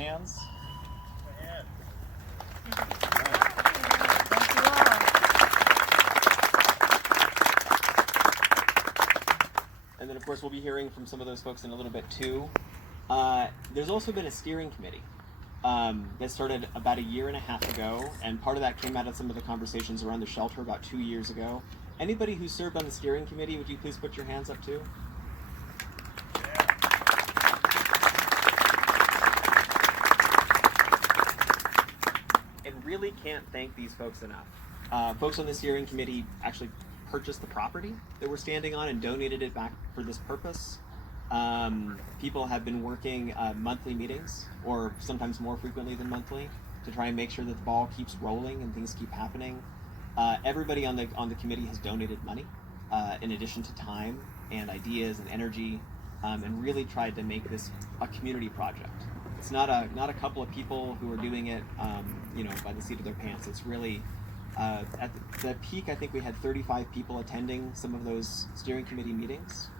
hands? And then, of course, we'll be hearing from some of those folks in a little bit, too. There's also been a steering committee that started about 1.5 years ago, and part of that came out of some of the conversations around the shelter about 2 years ago. Anybody who served on the steering committee, would you please put your hands up, too? And really can't thank these folks enough. Folks on the steering committee actually purchased the property that we're standing on and donated it back for this purpose. People have been working monthly meetings, or sometimes more frequently than monthly, to try and make sure that the ball keeps rolling and things keep happening. Everybody on the committee has donated money, in addition to time and ideas and energy, and really tried to make this a community project. It's not a couple of people who are doing it, by the seat of their pants. It's really at the peak. I think we had 35 people attending some of those steering committee meetings,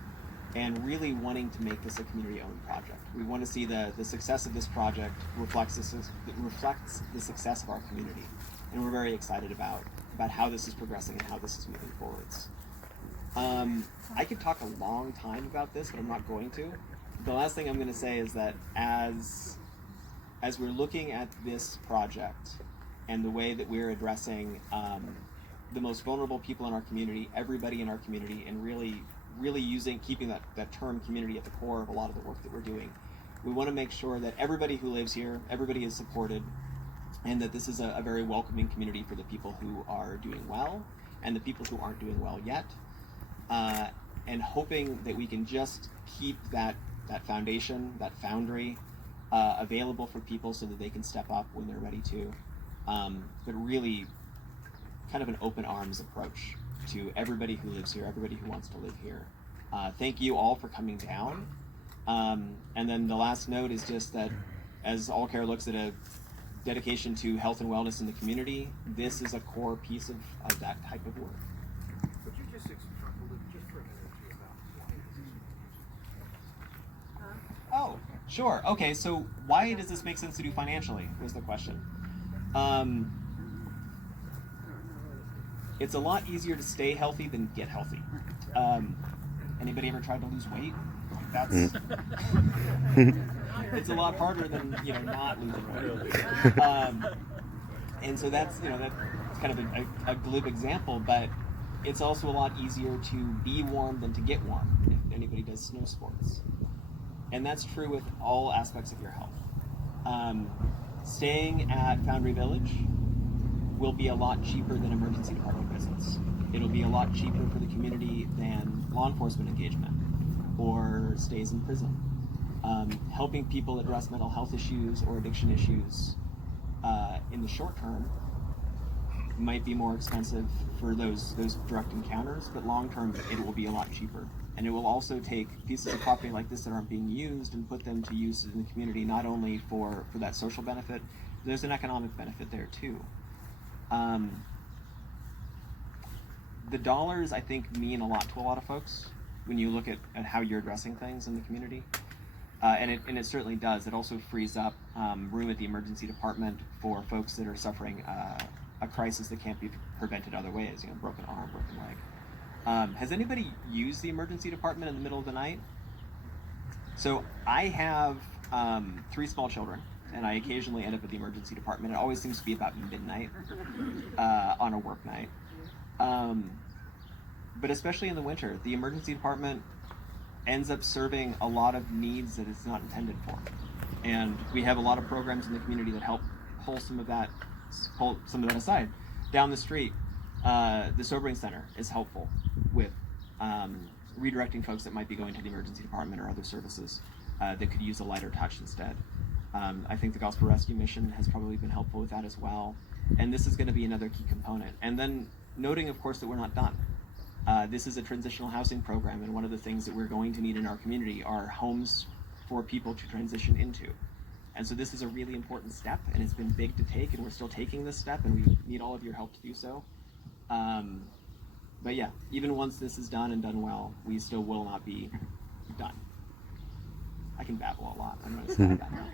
and really wanting to make this a community-owned project. We want to see the success of this project reflects the success of our community, and we're very excited about how this is progressing and how this is moving forwards. I could talk a long time about this, but I'm not going to. The last thing I'm going to say is that as we're looking at this project and the way that we're addressing the most vulnerable people in our community, everybody in our community, and really keeping that term community at the core of a lot of the work that we're doing, we want to make sure that everybody who lives here, everybody is supported, and that this is a very welcoming community for the people who are doing well and the people who aren't doing well yet, and hoping that we can just keep that foundation, that Foundry, available for people so that they can step up when they're ready to, but really kind of an open arms approach to everybody who lives here, everybody who wants to live here. Thank you all for coming down. And then the last note is just that as All Care looks at a dedication to health and wellness in the community, this is a core piece of that type of work. Could you just talk a little, just for a minute or two, about why this? Oh, sure. Okay, so why does this make sense to do financially, was the question. It's a lot easier to stay healthy than get healthy. Anybody ever tried to lose weight? That's it's a lot harder than not losing weight. And so that's kind of a glib example, but it's also a lot easier to be warm than to get warm if anybody does snow sports. And that's true with all aspects of your health. Staying at Foundry Village will be a lot cheaper than emergency department visits. It'll be a lot cheaper for the community than law enforcement engagement or stays in prison. Helping people address mental health issues or addiction issues in the short term might be more expensive for those direct encounters, but long term it will be a lot cheaper. And it will also take pieces of property like this that aren't being used and put them to use in the community, not only for that social benefit, there's an economic benefit there too. The dollars, I think, mean a lot to a lot of folks when you look at how you're addressing things in the community. And it certainly does. It also frees up room at the emergency department for folks that are suffering a crisis that can't be prevented other ways, broken arm, broken leg. Has anybody used the emergency department in the middle of the night? So I have 3 small children, and I occasionally end up at the emergency department. It always seems to be about midnight on a work night. But especially in the winter, the emergency department ends up serving a lot of needs that it's not intended for. And we have a lot of programs in the community that help pull some of that aside. Down the street, the sobering center is helpful with redirecting folks that might be going to the emergency department or other services that could use a lighter touch instead. I think the Gospel Rescue Mission has probably been helpful with that as well. And this is going to be another key component. And then noting, of course, that we're not done. This is a transitional housing program, and one of the things that we're going to need in our community are homes for people to transition into. And so this is a really important step, and it's been big to take, and we're still taking this step, and we need all of your help to do so. But yeah, even once this is done and done well, we still will not be done. I can babble a lot. I'm going to stop that now.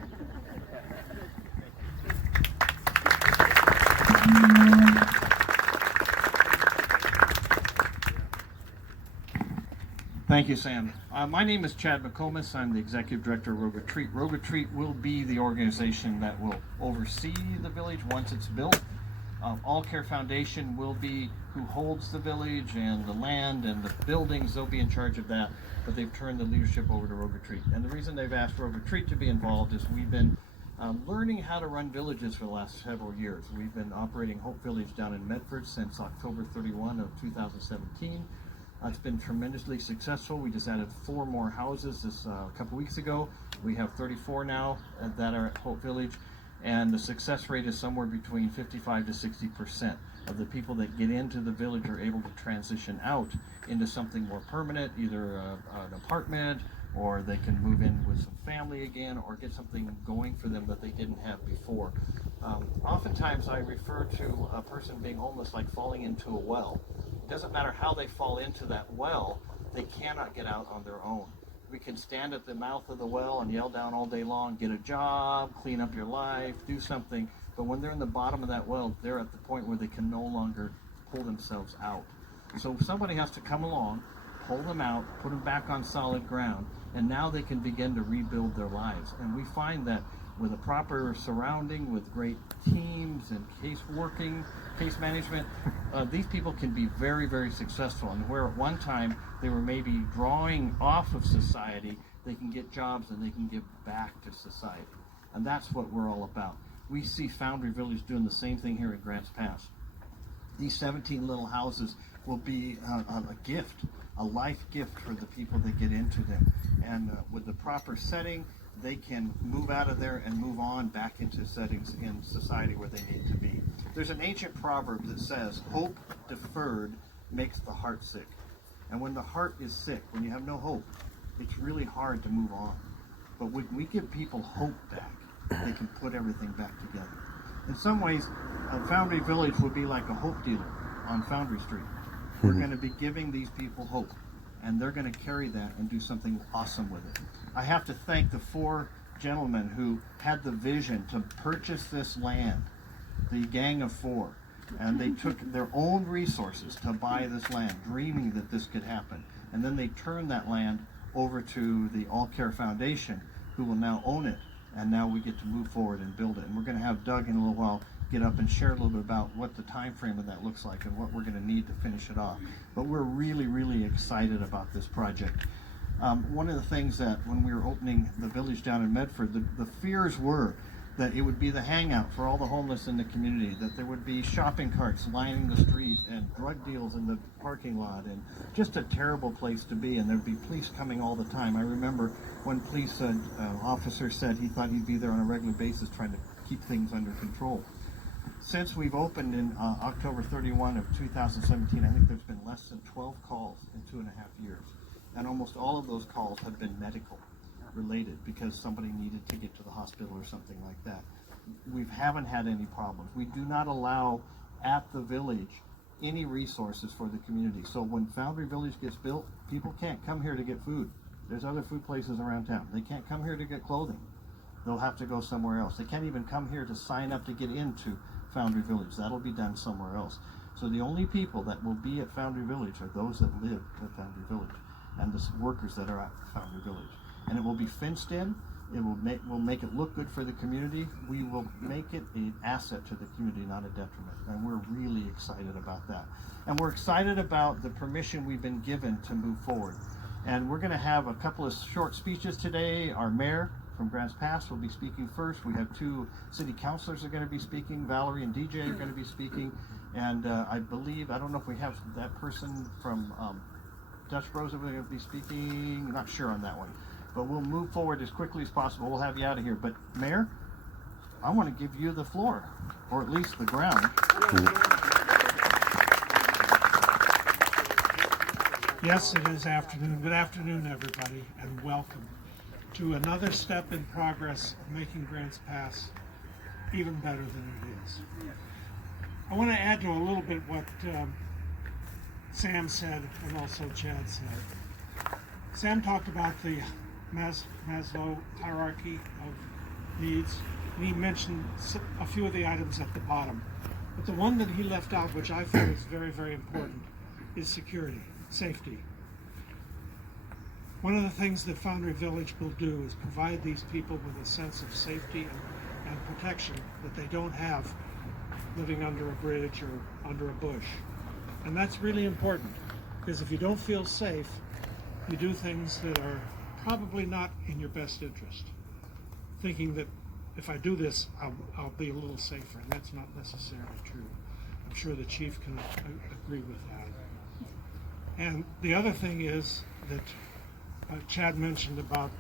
Thank you, Sam. My name is Chad McComas. I'm the Executive Director of Rogue Retreat. Rogue Retreat will be the organization that will oversee the village once it's built. All Care Foundation will be who holds the village and the land and the buildings. They'll be in charge of that, but they've turned the leadership over to Rogue Retreat. And the reason they've asked Rogue Retreat to be involved is we've been learning how to run villages for the last several years. We've been operating Hope Village down in Medford since October 31 of 2017. It's been tremendously successful. We just added 4 more houses a couple weeks ago. We have 34 now that are at Hope Village, and the success rate is somewhere between 55 to 60% of the people that get into the village are able to transition out into something more permanent, either an apartment, or they can move in with some family again, or get something going for them that they didn't have before. Oftentimes I refer to a person being homeless like falling into a well. It doesn't matter how they fall into that well, they cannot get out on their own. We can stand at the mouth of the well and yell down all day long, get a job, clean up your life, do something, but when they're in the bottom of that well, they're at the point where they can no longer pull themselves out. So somebody has to come along, pull them out, put them back on solid ground, and now they can begin to rebuild their lives. And we find that with a proper surrounding, with great teams and case management, these people can be very, very successful. And where at one time they were maybe drawing off of society, they can get jobs and they can give back to society. And that's what we're all about. We see Foundry Village doing the same thing here at Grants Pass. These 17 little houses will be a gift, a life gift for the people that get into them. And with the proper setting, they can move out of there and move on back into settings in society where they need to be. There's an ancient proverb that says, hope deferred makes the heart sick. And when the heart is sick, when you have no hope, it's really hard to move on. But when we give people hope back, they can put everything back together. In some ways, Foundry Village would be like a hope dealer on Foundry Street. We're going to be giving these people hope, and they're going to carry that and do something awesome with it. I have to thank the 4 gentlemen who had the vision to purchase this land, the gang of 4, and they took their own resources to buy this land, dreaming that this could happen. And then they turned that land over to the All Care Foundation, who will now own it, and now we get to move forward and build it. And we're going to have Doug in a little while get up and share a little bit about what the time frame of that looks like and what we're going to need to finish it off. But we're really, really excited about this project. One of the things that when we were opening the village down in Medford, the fears were that it would be the hangout for all the homeless in the community, that there would be shopping carts lining the street and drug deals in the parking lot, and just a terrible place to be, and there'd be police coming all the time. I remember one police officer said he thought he'd be there on a regular basis trying to keep things under control. Since we've opened in October 31 of 2017, I think there's been less than 12 calls in 2.5 years. And almost all of those calls have been medical related because somebody needed to get to the hospital or something like that. We haven't had any problems. We do not allow at the village any resources for the community. So when Foundry Village gets built, people can't come here to get food. There's other food places around town. They can't come here to get clothing. They'll have to go somewhere else. They can't even come here to sign up to get into Foundry Village. That'll be done somewhere else. So the only people that will be at Foundry Village are those that live at Foundry Village and the workers that are at Foundry Village. And it will be fenced in. It will make it look good for the community. We will make it an asset to the community, not a detriment. And we're really excited about that. And we're excited about the permission we've been given to move forward. And we're going to have a couple of short speeches today. Our mayor from Grants Pass will be speaking first. We have 2 city councilors are going to be speaking. Valerie and DJ are going to be speaking. And I believe, I don't know if we have that person from Dutch Bros are going to be speaking. I'm not sure on that one. But we'll move forward as quickly as possible. We'll have you out of here. But Mayor, I want to give you the floor, or at least the ground. Yes, it is afternoon. Good afternoon, everybody, and welcome to another step in progress of making Grants Pass even better than it is. I want to add to a little bit what Sam said and also Chad said. Sam talked about the Maslow hierarchy of needs, and he mentioned a few of the items at the bottom. But the one that he left out, which I feel is very, very important, is security, safety. One of the things that Foundry Village will do is provide these people with a sense of safety and protection that they don't have living under a bridge or under a bush. And that's really important, because if you don't feel safe, you do things that are probably not in your best interest, thinking that if I do this, I'll be a little safer, and that's not necessarily true. I'm sure the chief can agree with that. And the other thing is that Chad mentioned about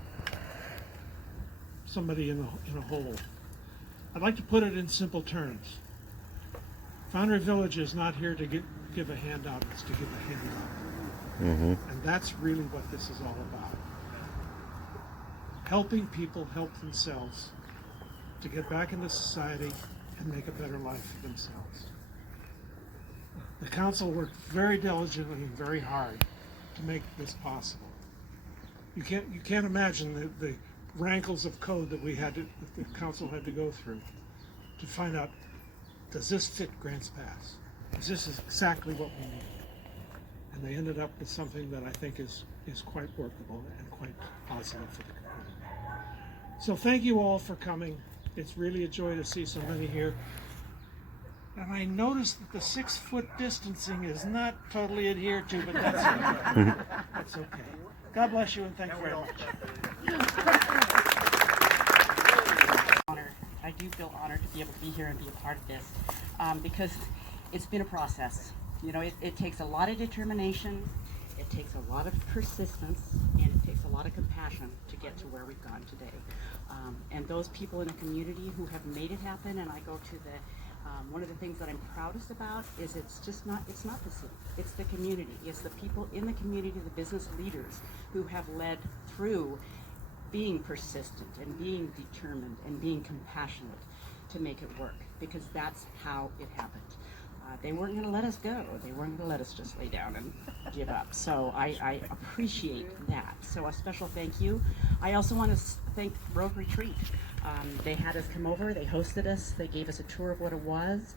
somebody in a hole. I'd like to put it in simple terms. Foundry Village is not here to give a handout, it's to give a hand up. And that's really what this is all about. Helping people help themselves to get back into society and make a better life for themselves. The council worked very diligently and very hard to make this possible. You can't imagine the rankles of code that that the council had to go through to find out, does this fit Grants Pass? Is this exactly what we need? And they ended up with something that I think is quite workable and quite positive for the community. So thank you all for coming. It's really a joy to see so many here. And I noticed that the 6-foot distancing is not totally adhered to, but that's okay. That's okay. God bless you, and thank you very much. I do feel honored to be able to be here and be a part of this, because it's been a process. You know, it takes a lot of determination, it takes a lot of persistence, and it takes a lot of compassion to get to where we've gone today. And those people in the community who have made it happen, and I go to the one of the things that I'm proudest about is it's not the city, it's the community. It's the people in the community, the business leaders who have led through being persistent and being determined and being compassionate to make it work, because that's how it happened. They weren't going to let us go. They weren't going to let us just lay down and give up. So I appreciate that. So a special thank you. I also want to thank Rogue Retreat. They had us come over, they hosted us, they gave us a tour of what it was.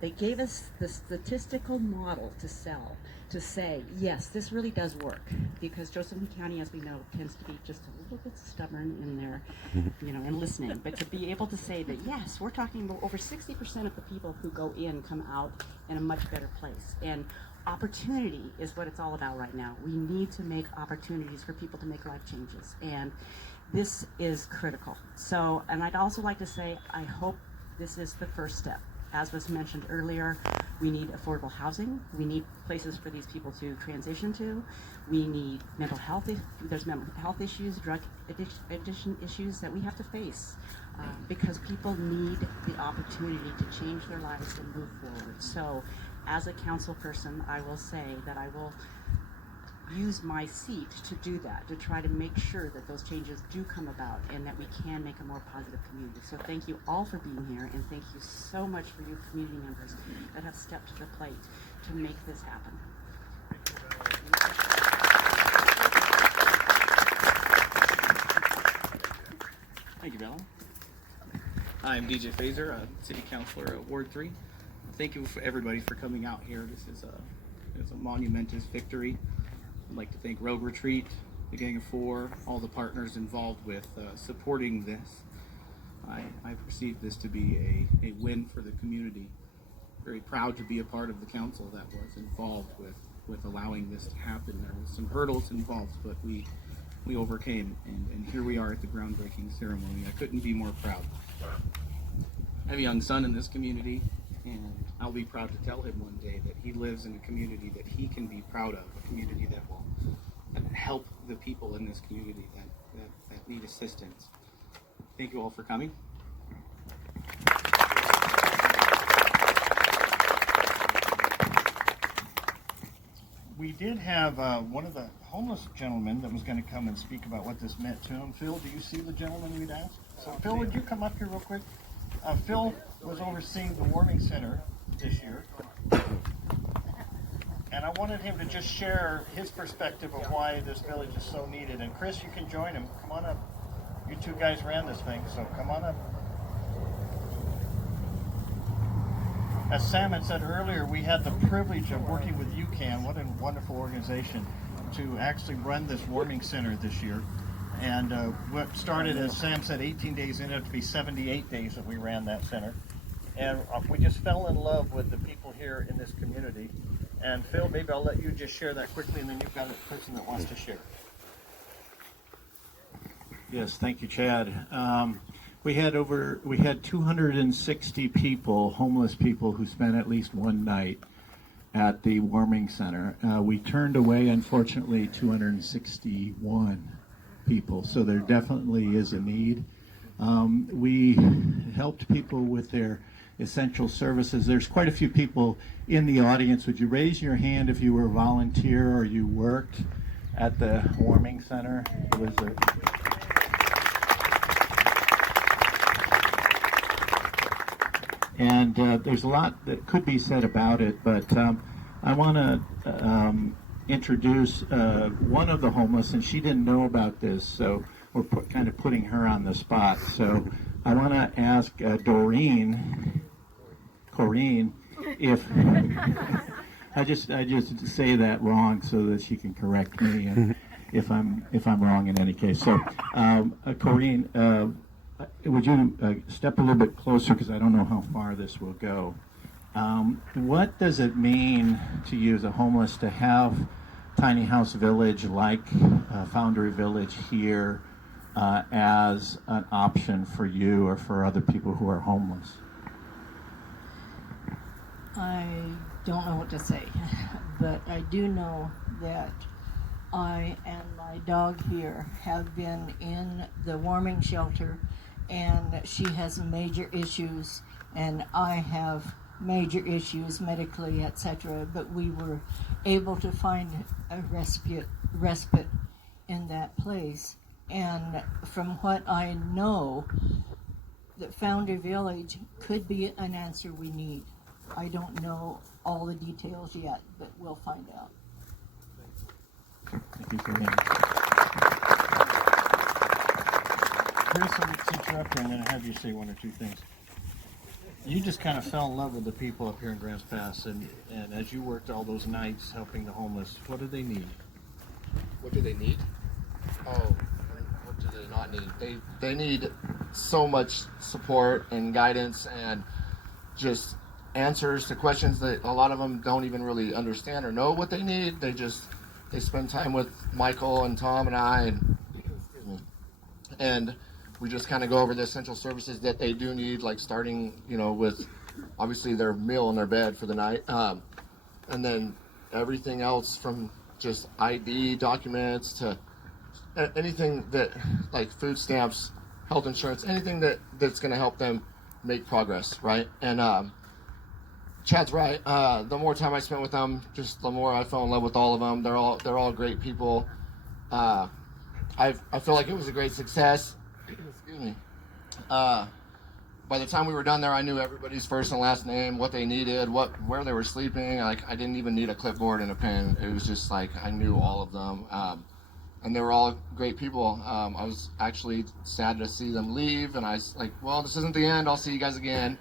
They gave us the statistical model to sell, to say, yes, this really does work, because Josephine County, as we know, tends to be just a little bit stubborn in their, you know, in listening. But to be able to say that, yes, we're talking about over 60% of the people who go in come out in a much better place. And opportunity is what it's all about right now. We need to make opportunities for people to make life changes. And this is critical. So, and I'd also like to say, I hope this is the first step. As was mentioned earlier, we need affordable housing. We need places for these people to transition to. We need mental health. There's mental health issues, drug addiction issues that we have to face, because people need the opportunity to change their lives and move forward. So, as a council person, I will say that I will use my seat to do that, to try to make sure that those changes do come about and that we can make a more positive community. So thank you all for being here, and thank you so much for you community members that have stepped to the plate to make this happen. Thank you, Bella. I'm DJ Fazer, City Councilor of Ward 3. Thank you for everybody for coming out here. This is a monumentous victory. I'd like to thank Rogue Retreat, the Gang of Four, all the partners involved with supporting this. I perceive this to be a win for the community. Very proud to be a part of the council that was involved with allowing this to happen. There was some hurdles involved, but we overcame, and here we are at the groundbreaking ceremony. I couldn't be more proud. I have a young son in this community, and I'll be proud to tell him one day that he lives in a community that he can be proud of, a community that will help the people in this community that need assistance. Thank you all for coming. We did have one of the homeless gentlemen that was going to come and speak about what this meant to him. Phil, do you see the gentleman we'd asked? So Phil, would you come up here real quick? Phil was overseeing the warming center this year, and I wanted him to just share his perspective of why this village is so needed. And Chris, you can join him. Come on up. You two guys ran this thing, so come on up. As Sam had said earlier, we had the privilege of working with UCAN. What a wonderful organization. to actually run this warming center this year. And what started, as Sam said, 18 days, ended up to be 78 days that we ran that center. And we just fell in love with the people here in this community. And Phil, maybe I'll let you just share that quickly, and then you've got a person that wants to share. Yes, thank you, Chad. We had 260 people, homeless people, who spent at least one night at the warming center. We turned away, unfortunately, 261 people, so there definitely is a need. We helped people with their essential services. There's quite a few people in the audience. Would you raise your hand if you were a volunteer or you worked at the warming center? It was and there's a lot that could be said about it, but I want to introduce one of the homeless, and she didn't know about this, so we're kind of putting her on the spot. So I want to ask Corrine, if I just say that wrong so that she can correct me if I'm wrong in any case. So Corrine, would you step a little bit closer, because I don't know how far this will go. What does it mean to you as a homeless to have tiny house village like Foundry Village here as an option for you or for other people who are homeless? I don't know what to say, but I do know that I and my dog here have been in the warming shelter, and she has major issues, and I have major issues medically, etc. But we were able to find a respite in that place. And from what I know, that Foundry Village could be an answer we need. I don't know all the details yet, but we'll find out. Thank you, Corrine. Chris, since you're up here, I'm going to have you say one or two things. You just kind of fell in love with the people up here in Grants Pass, and as you worked all those nights helping the homeless, what do they need? What do they need? Oh, what do they not need? They need so much support and guidance and just answers to questions that a lot of them don't even really understand or know what they need. They spend time with Michael and Tom and I, and we just kind of go over the essential services that they do need, like starting, with obviously their meal and their bed for the night, and then everything else from just ID documents to anything that, like food stamps, health insurance, anything that's going to help them make progress, right? And Chad's right. The more time I spent with them, just the more I fell in love with all of them. They're all great people. I feel like it was a great success. Excuse me. By the time we were done there, I knew everybody's first and last name, what they needed, where they were sleeping. Like, I didn't even need a clipboard and a pen. It was just like I knew all of them, and they were all great people. I was actually sad to see them leave, and I was like, well, this isn't the end. I'll see you guys again.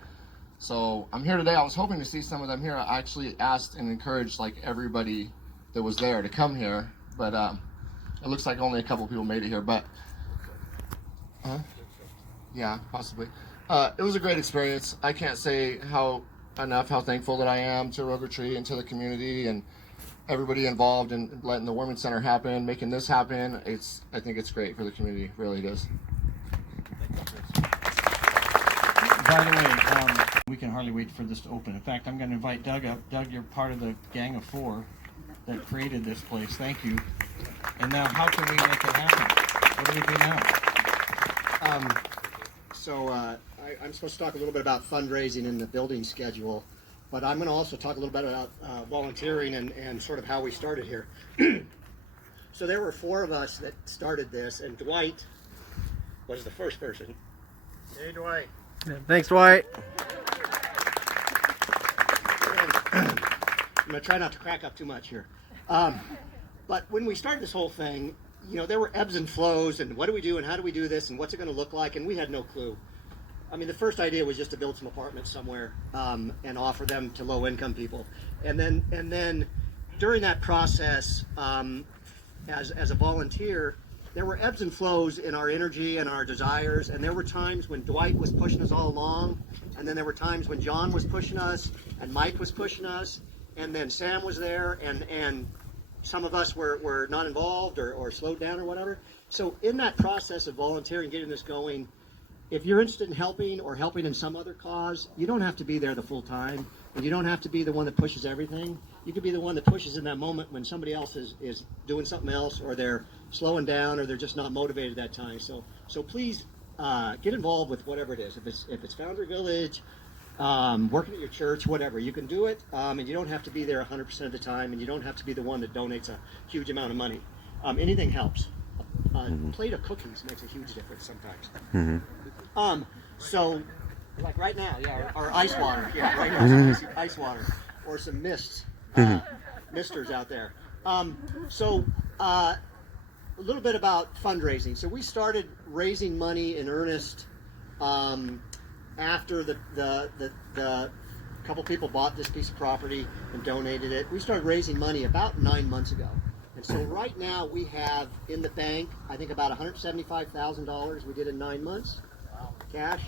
So I'm here today. I was hoping to see some of them here. I actually asked and encouraged like everybody that was there to come here, but it looks like only a couple people made it here. But yeah, possibly. It was a great experience. I can't say how thankful that I am to Rogatry and to the community and everybody involved in letting the warming center happen, making this happen. I think it's great for the community. It really is. By the way, we can hardly wait for this to open. In fact, I'm going to invite Doug up. Doug, you're part of the gang of four that created this place. Thank you. And now, how can we make it happen? What do we do now? I'm supposed to talk a little bit about fundraising and the building schedule, but I'm going to also talk a little bit about volunteering and sort of how we started here. So there were four of us that started this, and Dwight was the first person. Hey, Dwight. Thanks, Dwight. I'm going to try not to crack up too much here. But when we started this whole thing, there were ebbs and flows, and what do we do, and how do we do this, and what's it going to look like, and we had no clue. I mean, the first idea was just to build some apartments somewhere and offer them to low-income people. And then during that process, as a volunteer, there were ebbs and flows in our energy and our desires, and there were times when Dwight was pushing us all along, and then there were times when John was pushing us, and Mike was pushing us, and then Sam was there, and some of us were not involved or slowed down or whatever. So in that process of volunteering, getting this going, if you're interested in helping or helping in some other cause, you don't have to be there the full time, and you don't have to be the one that pushes everything. You could be the one that pushes in that moment when somebody else is doing something else, or they're slowing down, or they're just not motivated at that time. So please get involved with whatever it is. If it's Foundry Village, working at your church, whatever, you can do it, and you don't have to be there 100% of the time, and you don't have to be the one that donates a huge amount of money. Anything helps. A plate of cookies makes a huge difference sometimes. So, like right now, yeah, or ice water, yeah, right now, some ice water, or some misters out there. So, a little bit about fundraising. So we started raising money in earnest after the couple people bought this piece of property and donated it. We started raising money about 9 months ago. And so right now we have in the bank, I think about $175,000 we did in 9 months, cash.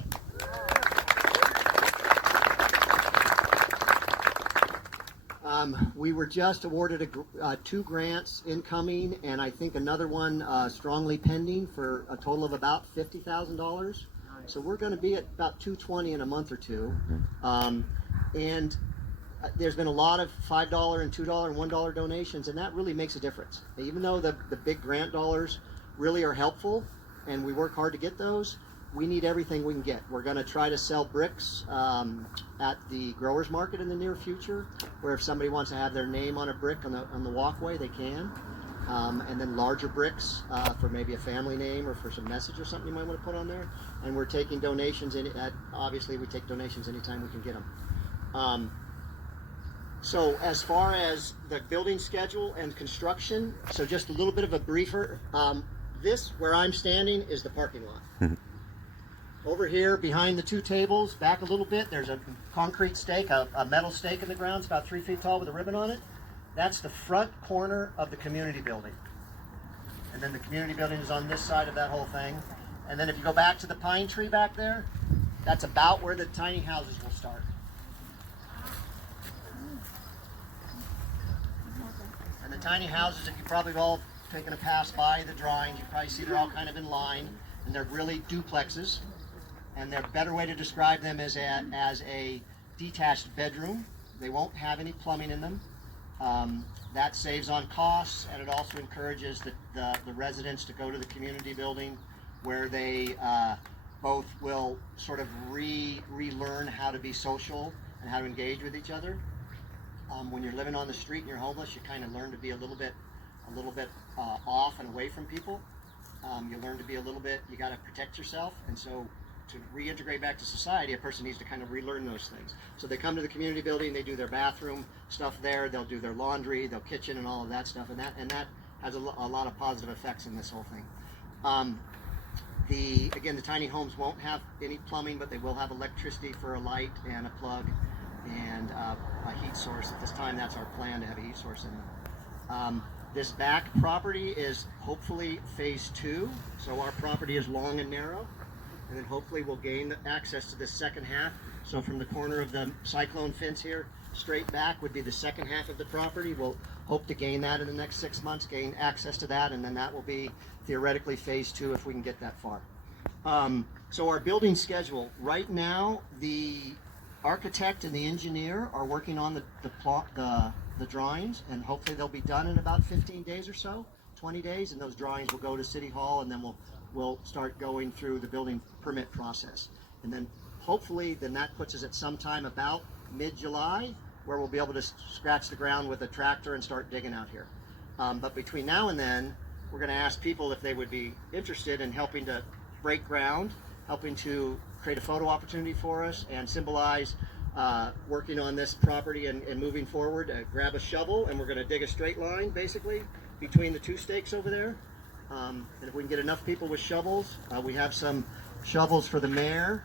We were just awarded 2 grants incoming, and I think another one strongly pending for a total of about $50,000. So we're going to be at about $220 in a month or two. And there's been a lot of $5 and $2 and $1 donations, and that really makes a difference. Even though the big grant dollars really are helpful, and we work hard to get those, we need everything we can get. We're going to try to sell bricks at the growers market in the near future, where if somebody wants to have their name on a brick on the walkway, they can. And then larger bricks for maybe a family name or for some message or something you might want to put on there. And we're taking donations obviously we take donations anytime we can get them. So as far as the building schedule and construction, so just a little bit of a briefer. This, where I'm standing, is the parking lot. Over here, behind the 2 tables, back a little bit, there's a concrete stake, a metal stake in the ground. It's about 3 feet tall with a ribbon on it. That's the front corner of the community building. And then the community building is on this side of that whole thing. And then if you go back to the pine tree back there, that's about where the tiny houses will start. And the tiny houses, if you probably all taken a pass by the drawings, you probably see they're all kind of in line, and they're really duplexes. And the better way to describe them is as a detached bedroom. They won't have any plumbing in them. That saves on costs, and it also encourages the residents to go to the community building, where they both will sort of relearn how to be social and how to engage with each other. When you're living on the street and you're homeless, you kind of learn to be a little bit off and away from people. You learn to be a little bit, you got to protect yourself, and so to reintegrate back to society, a person needs to kind of relearn those things. So they come to the community building, they do their bathroom stuff there, they'll do their laundry, their kitchen, and all of that stuff, and that has a lot of positive effects in this whole thing. Again, the tiny homes won't have any plumbing, but they will have electricity for a light and a plug and a heat source. At this time, that's our plan, to have a heat source in them. This back property is hopefully phase 2, so our property is long and narrow, and then hopefully we'll gain access to the second half. So from the corner of the cyclone fence here, straight back would be the second half of the property. We'll hope to gain that in the next 6 months, gain access to that, and then that will be theoretically phase 2 if we can get that far. So our building schedule, right now, the architect and the engineer are working on the drawings, and hopefully they'll be done in about 15 days or so, 20 days, and those drawings will go to City Hall, and then we'll start going through the building permit process. And then hopefully then that puts us at some time about mid-July, where we'll be able to scratch the ground with a tractor and start digging out here. But between now and then, we're going to ask people if they would be interested in helping to break ground, helping to create a photo opportunity for us and symbolize working on this property and moving forward. Grab a shovel, and we're going to dig a straight line basically between the 2 stakes over there. And if we can get enough people with shovels, we have some shovels for the mayor.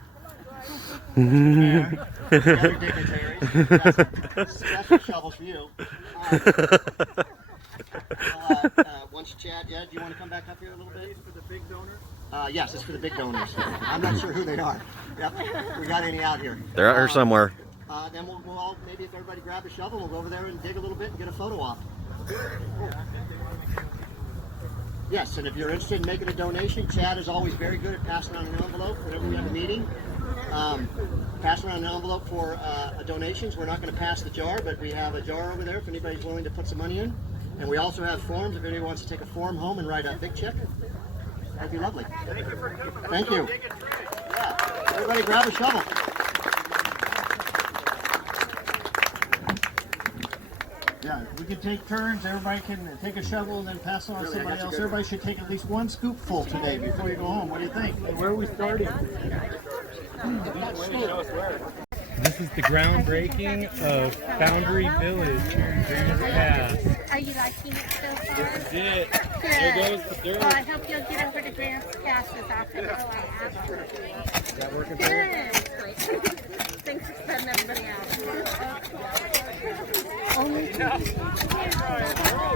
The other dignitaries. Got some special shovels for you. One lunch, Chad. Yeah, do you want to come back up here a little bit? For the big donors? Yes, it's for the big donors. I'm not sure who they are. Yep, we got any out here. They're out here somewhere. Then we'll all, maybe if everybody grab a shovel, we'll go over there and dig a little bit and get a photo op. Yes, and if you're interested in making a donation, Chad is always very good at passing on an envelope whenever we have a meeting. Passing around an envelope for donations. We're not going to pass the jar, but we have a jar over there if anybody's willing to put some money in. And we also have forms if anybody wants to take a form home and write a big check. That'd be lovely. Thank you. Yeah. Everybody grab a shovel. Yeah, we can take turns. Everybody can take a shovel and then pass it on to somebody else. Everybody should take at least one scoopful today before you go home. What do you think? Where are we starting? This is the groundbreaking of Foundry Village here in Grants Pass. Are you liking it so far? This is it. Good. There goes the dirt. Well, I hope you'll get over to Grants Pass as often as I ask you. Is that working for you? Good. Thanks for spreading everybody out. Only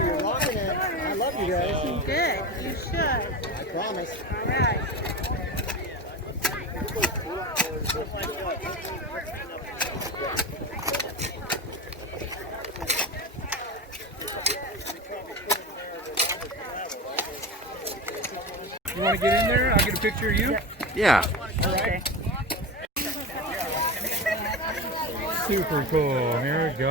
You're rocking it. I love you guys. good. You should. I promise. All right. You want to get in there? I'll get a picture of you. Yeah. All right. Super cool. Here we go.